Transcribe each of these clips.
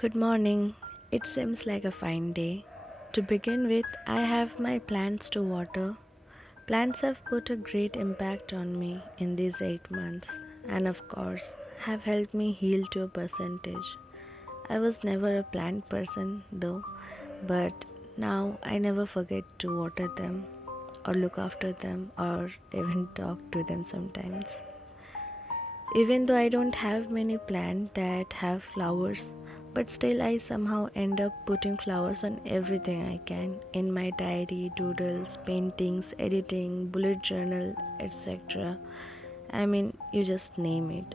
Good morning. It seems like a fine day. To begin with, I have my plants to water. Plants have put a great impact on me in these 8 months, and of course, have helped me heal to a percentage. I was never a plant person though, but now I never forget to water them, or look after them, or even talk to them sometimes. Even though I don't have many plants that have flowers, but still I somehow end up putting flowers on everything I can in my diary, doodles, paintings, editing, bullet journal, etc. I mean, you just name it.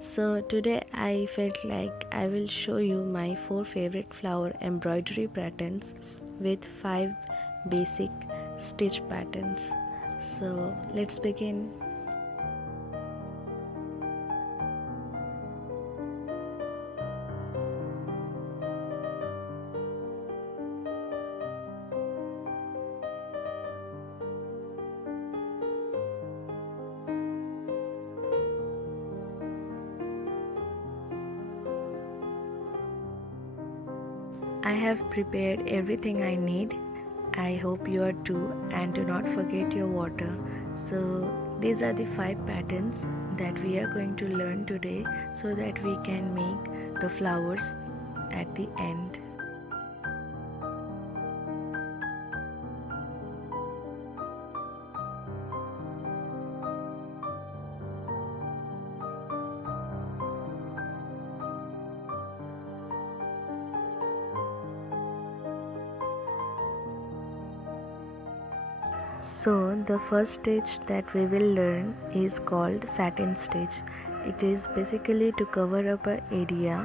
So today I felt like I will show you my 4 favorite flower embroidery patterns with 5 basic stitch patterns. So let's begin. I have prepared everything I need. I hope you are too, and do not forget your water. So, these are the 5 patterns that we are going to learn today so that we can make the flowers at the end. So, the first stitch that we will learn is called satin stitch. It is basically to cover up an area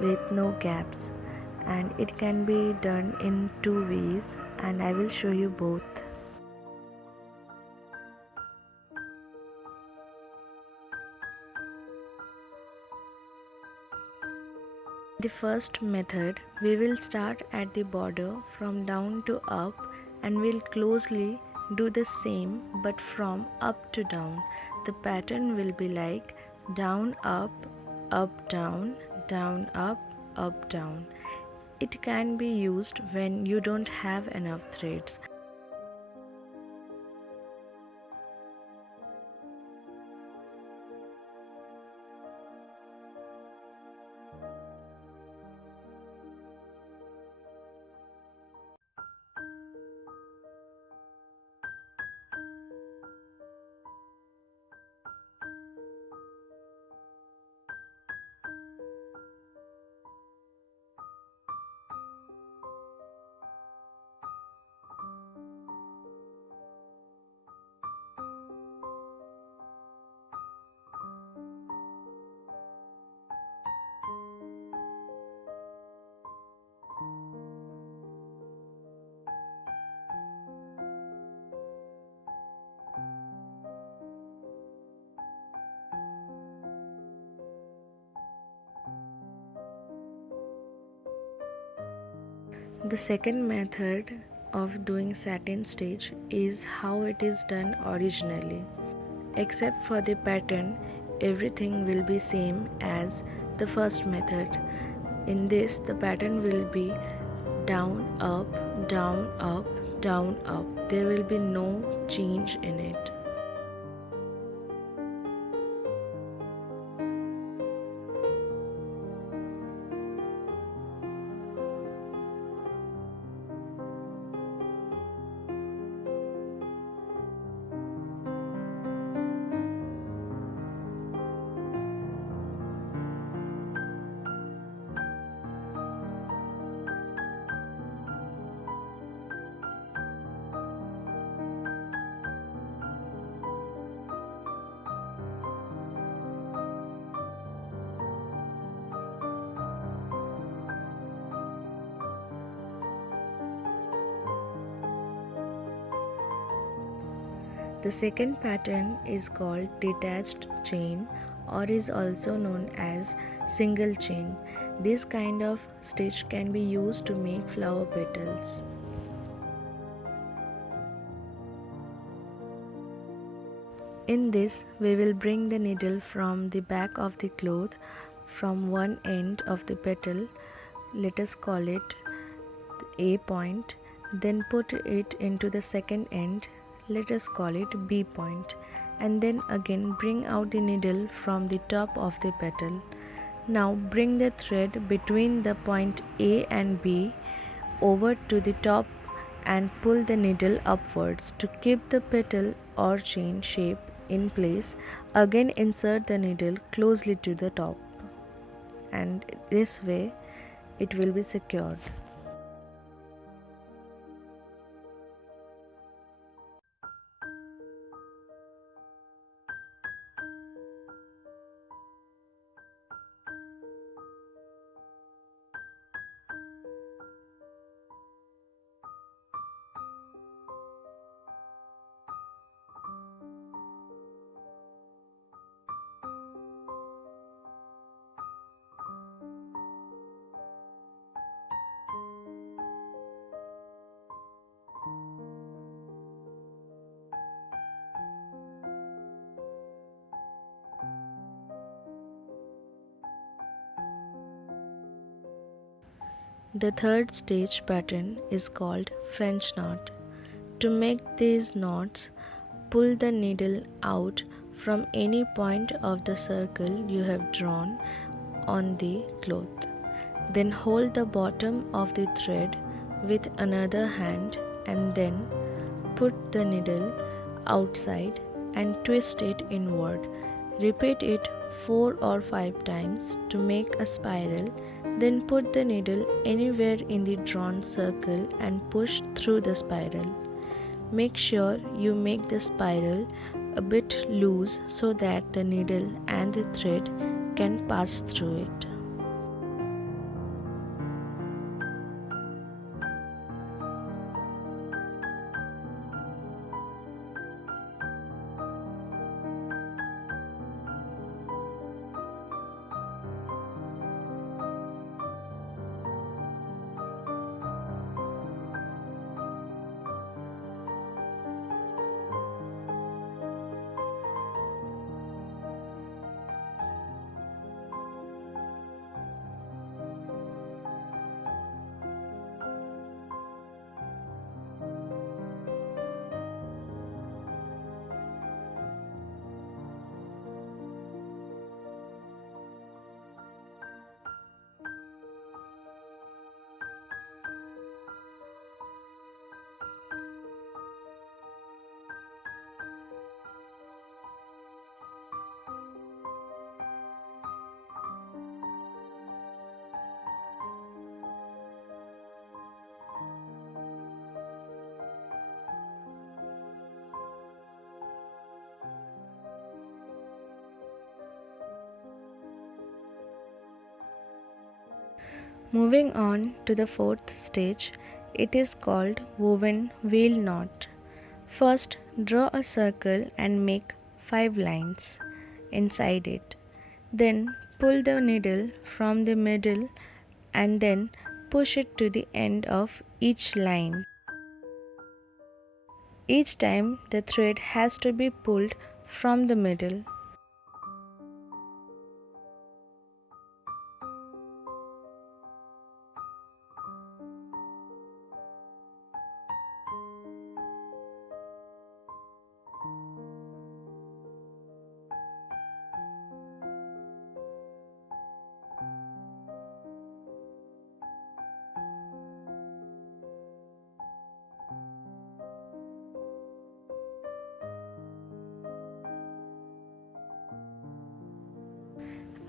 with no gaps, and it can be done in 2 ways, and I will show you both. The first method, we will start at the border from down to up, and we'll closely do the same but from up to down. The pattern will be like down up down, down up down. It can be used when you don't have enough threads. The second method of doing satin stitch is how it is done originally. Except for the pattern, everything will be same as the first method. In this, the pattern will be down, up, down, up, down, up. There will be no change in it. The second pattern is called detached chain, or is also known as single chain. This kind of stitch can be used to make flower petals. In this, we will bring the needle from the back of the cloth from one end of the petal, let us call it A point, then put it into the second end, let us call it B point, and then again bring out the needle from the top of the petal. Now bring the thread between the point A and B over to the top and pull the needle upwards to keep the petal or chain shape in place. Again insert the needle closely to the top, and this way it will be secured. The third stage pattern is called French knot. To make these knots, pull the needle out from any point of the circle you have drawn on the cloth. Then hold the bottom of the thread with another hand and then put the needle outside and twist it inward. Repeat it 4 or 5 times to make a spiral. Then put the needle anywhere in the drawn circle and push through the spiral. Make sure you make the spiral a bit loose so that the needle and the thread can pass through it. Moving on to the fourth stage, it is called woven wheel knot. First, draw a circle and make 5 lines inside it. Then pull the needle from the middle and then push it to the end of each line. Each time the thread has to be pulled from the middle.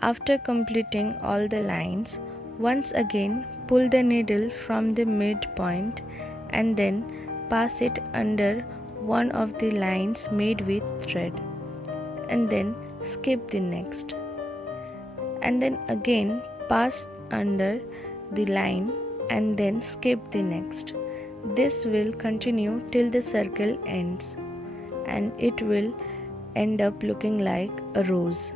After completing all the lines, once again pull the needle from the midpoint and then pass it under one of the lines made with thread, and then skip the next, and then again pass under the line and then skip the next. This will continue till the circle ends, and it will end up looking like a rose.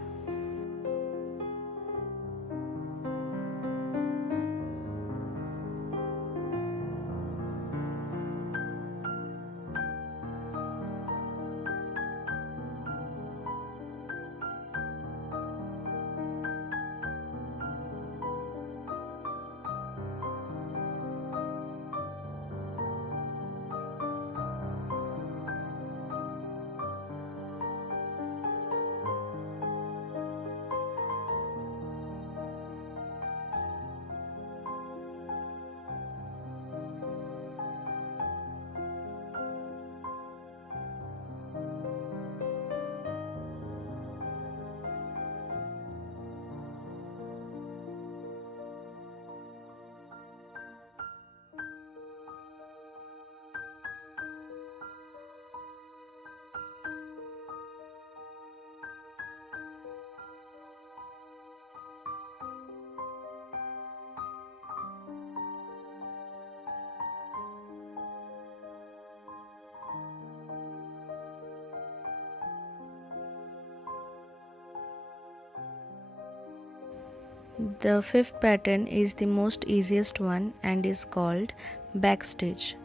The fifth pattern is the most easiest one and is called backstitch.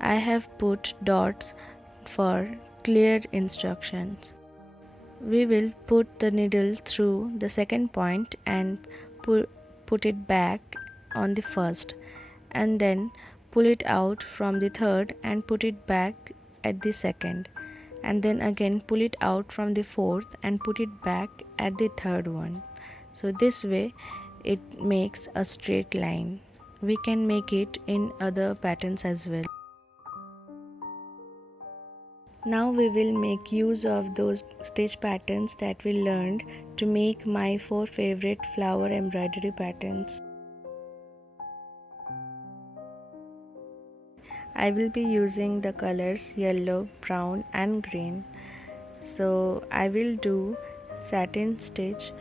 I have put dots for clear instructions. We will put the needle through the second point and put it back on the first, and then pull it out from the third and put it back at the second, and then again pull it out from the fourth and put it back at the third one. So this way it makes a straight line. We can make it in other patterns as well. Now we will make use of those stitch patterns that we learned to make my 4 favorite flower embroidery patterns. I will be using the colors yellow, brown and green. So I will do satin stitch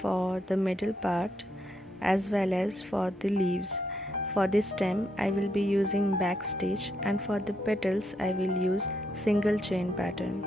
for the middle part as well as for the leaves. For the stem I will be using back stitch, and for the petals I will use single chain pattern.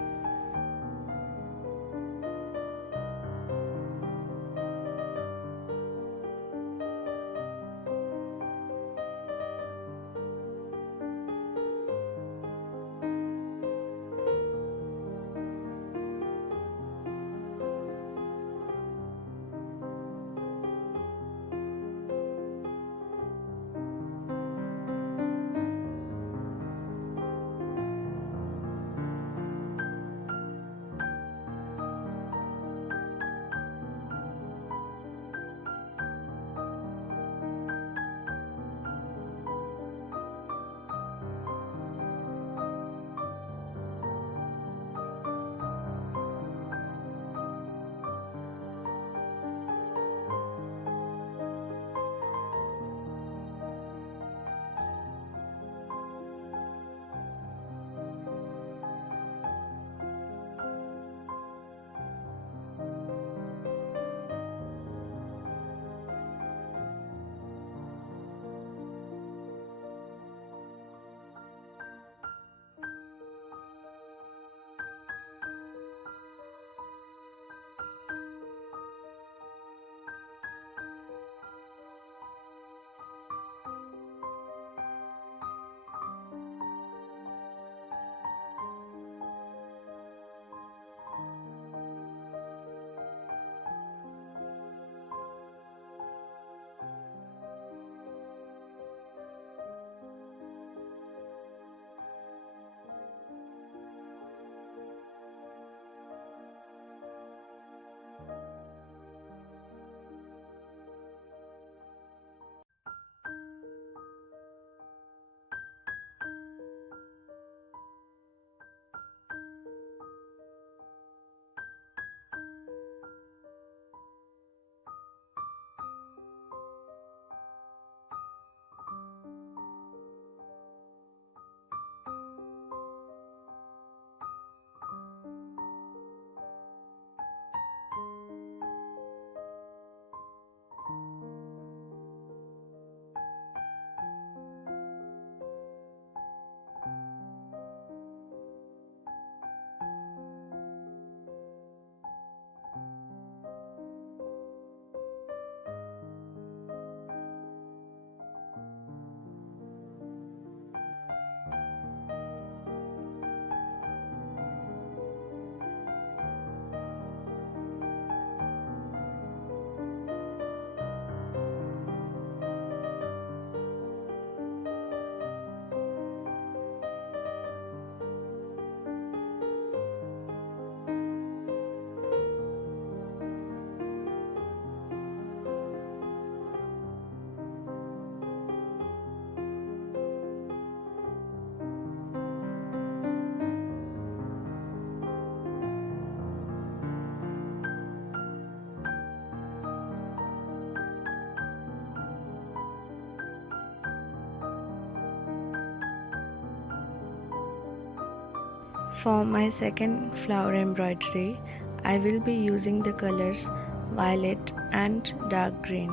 For my second flower embroidery, I will be using the colors violet and dark green.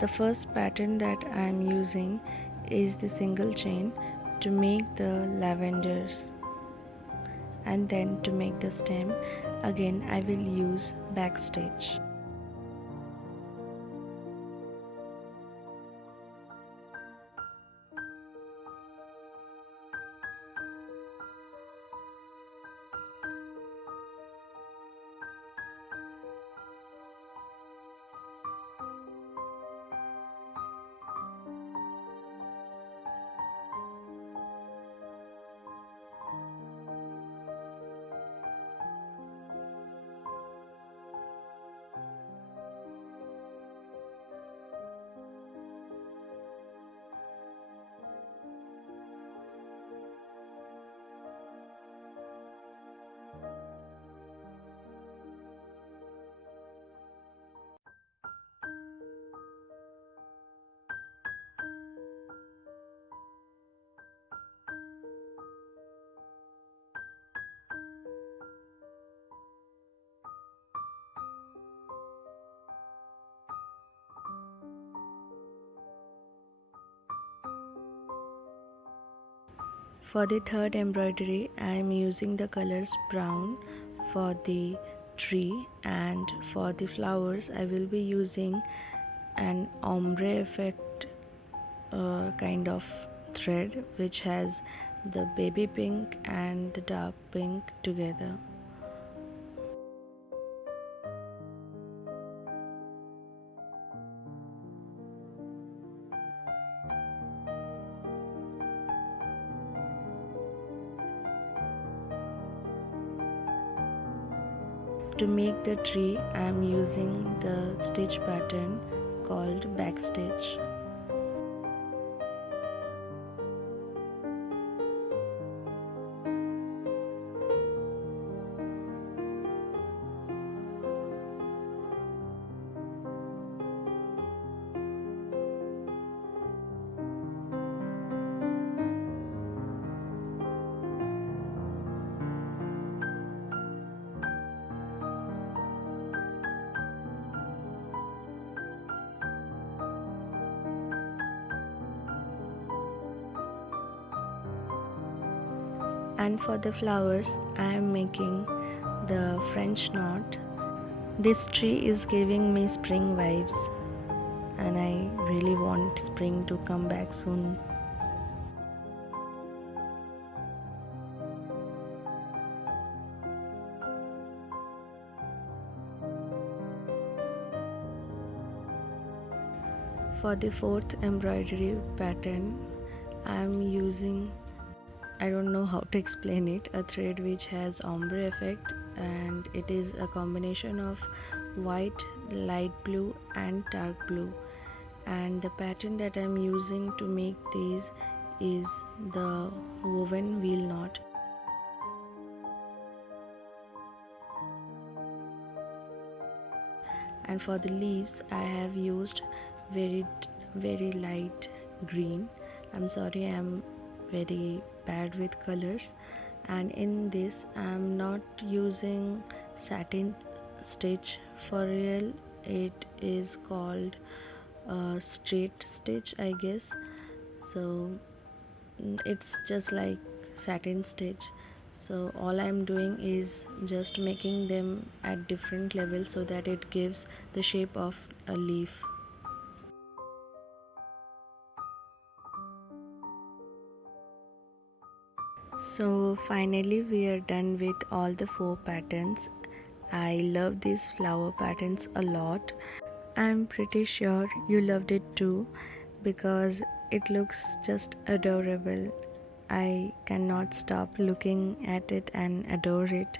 The first pattern that I am using is the single chain to make the lavenders. And then to make the stem, again I will use backstitch. For the third embroidery, I am using the colors brown for the tree, and for the flowers I will be using an ombre effect kind of thread which has the baby pink and the dark pink together. To make the tree, I am using the stitch pattern called backstitch. And for the flowers, I am making the French knot. This tree is giving me spring vibes, and I really want spring to come back soon. For the fourth embroidery pattern, I am using, I don't know how to explain it, a thread which has ombre effect, and it is a combination of white, light blue and dark blue. And the pattern that I'm using to make these is the woven wheel knot. And for the leaves I have used very very light green. I'm sorry, I'm very bad with colors. And in this I'm not using satin stitch for real, it is called straight stitch, I guess. So it's just like satin stitch. So all I'm doing is just making them at different levels so that it gives the shape of a leaf. So finally we are done with all the four patterns. I love these flower patterns a lot. I'm pretty sure you loved it too because it looks just adorable. I cannot stop looking at it and adore it.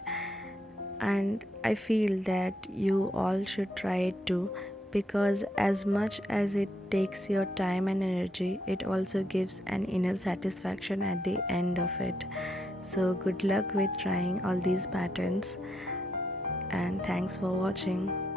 And I feel that you all should try it too because as much as it takes your time and energy, it also gives an inner satisfaction at the end of it. So good luck with trying all these patterns, and thanks for watching.